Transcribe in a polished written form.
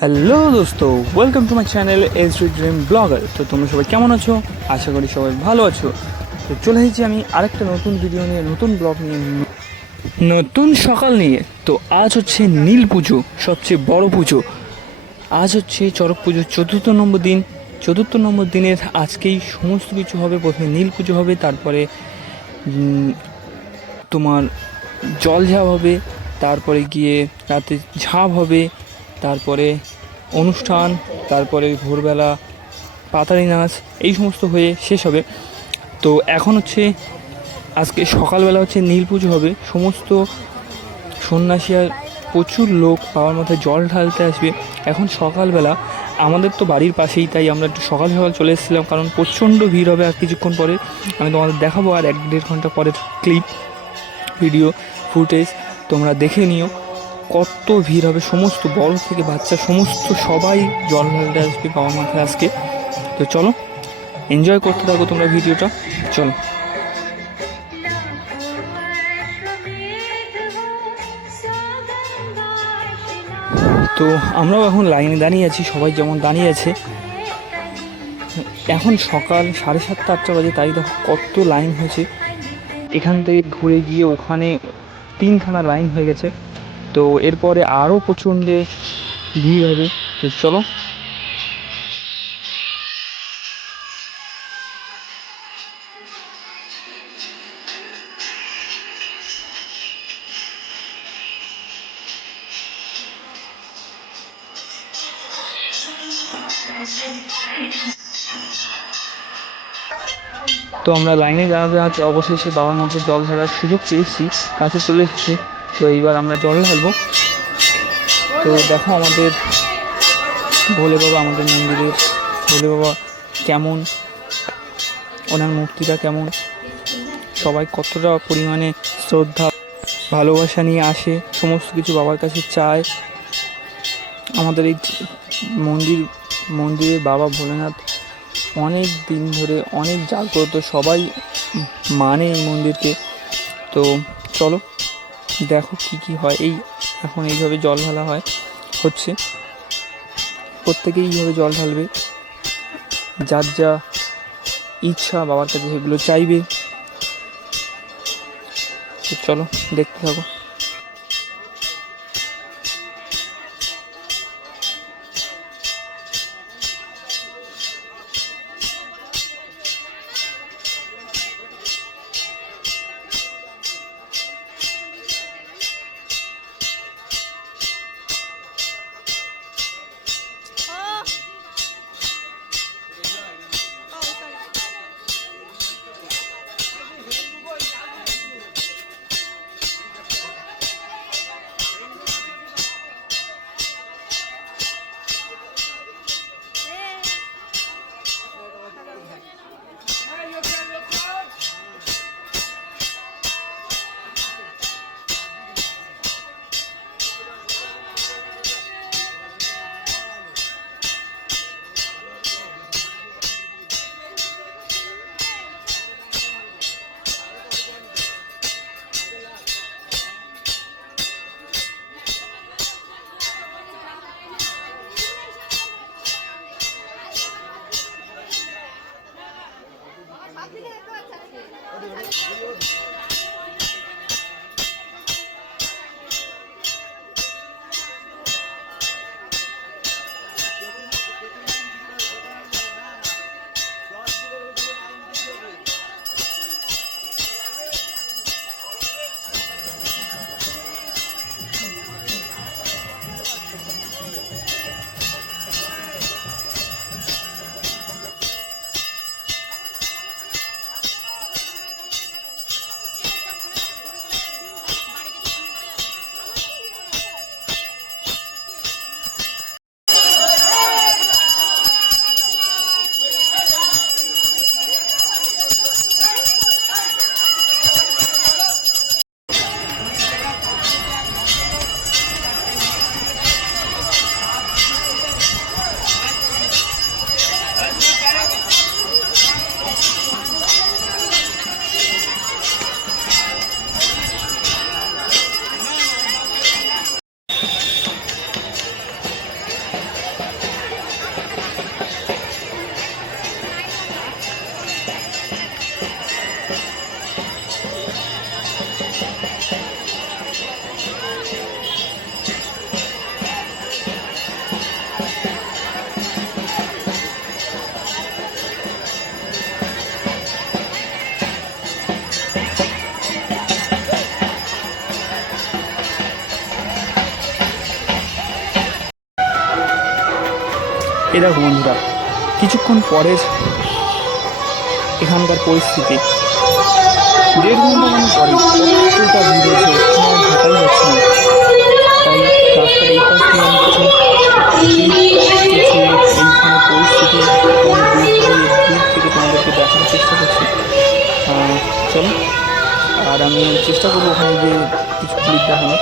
Hello দোস্ত, welcome to my channel SD dream blogger. তো তোমরা সবাই কেমন আছো? আশা করি সবাই ভালো আছো। তো চলে এসেছি আমি আরেকটা নতুন ভিডিও নিয়ে, নতুন ব্লগ নিয়ে, নতুন সকাল নিয়ে। তো আজ হচ্ছে নীল পুজো, সবচেয়ে বড় পুজো। আজ হচ্ছে চড়ক পুজোর 4 নম্বর দিন। 4 নম্বর দিনের আজকেই সমস্ত কিছু হবে। প্রথমে নীল পুজো হবে, তারপরে তোমার জল ঝাঁপ হবে, তারপরে গিয়ে রাতে ঝাঁপ হবে, তারপরে অনুষ্ঠান, তারপরে ভোরবেলা পাতারি নাচ, এই সমস্ত হয়ে শেষ হবে। তো এখন হচ্ছে আজকে সকালবেলা হচ্ছে নীল পুজো হবে। সমস্ত সন্ন্যাসী আর প্রচুর লোক বাবার মাথায় জল ঢালতে আসবে। এখন সকালবেলা আমাদের তো বাড়ির পাশেই, তাই আমরা একটু সকাল সকাল চলে এসেছিলাম, কারণ প্রচণ্ড ভিড় হবে আর কিছুক্ষণ পরে। আমি তোমাদের দেখাবো আর 1-1.5 ঘন্টা পরের ক্লিপ, ভিডিও ফুটেজ তোমরা দেখে নিও। কত ভিড় হবে, সমস্ত বড় থেকে বাচ্চা সমস্ত সবাই জল ঢালতে আসবে বাবার মাথায় আজকে। তো চলো এনজয় করতে থাকো তোমরা ভিডিওটা, চলো। তো আমরাও এখন লাইনে দাঁড়িয়ে আছি, সবাই যেমন দাঁড়িয়ে আছে। এখন সকাল 7:30-8টা বাজে, তাই দেখো কত লাইন হয়েছে। এখান থেকে ঘুরে গিয়ে ওখানে 3খানা লাইন হয়ে গেছে। তো এরপরে আরও প্রচণ্ড ভিড় হবে। তো চলো। তো আমরা লাইনে দাঁড়াতে দাঁড়াতে অবশেষে বাবার মধ্যে জল ঢালার সুযোগ পেয়েছি, কাছে চলে এসেছি। তো এইবার আমরা জল ঢালবো। তো দেখো আমাদের ভোলে বাবা, আমাদের মন্দিরের ভোলে বাবা কেমন, ওনার মূর্তিটা কেমন, সবাই কতটা পরিমাণে শ্রদ্ধা ভালোবাসা নিয়ে আসে, সমস্ত কিছু বাবার কাছে চায়। আমাদের এই মন্দিরের বাবা ভোলেনাথ অনেক দিন ধরে অনেক জাগ্রত, সবাই মানে এই মন্দিরকে। তো চলো দেখো কি হয়। এখন এইভাবে জল ঢালা হচ্ছে, প্রত্যেকেই এইভাবে জল ঢালবে, যার যা ইচ্ছা বাবার কাছে সেগুলো চাইবে। তো চলো দেখতে থাকো। এই দেখো বন্ধুরা, কিছুক্ষণ পরের এখানকার পরিস্থিতি, 1.5 ঘন্টা মানে পরে কতটা ভিড় হয়েছে, ওখানে আর ঢোকাই যাচ্ছে না। তাই রাস্তার এই পাশ দিয়ে আমি কিছু এইখানে পরিস্থিতি তোমাদের দূর থেকে তোমাদেরকে দেখানোর চেষ্টা করছি। চলো, আর আমি চেষ্টা করবো ওখানে গিয়ে কিছু ক্লিপ দেখানোর।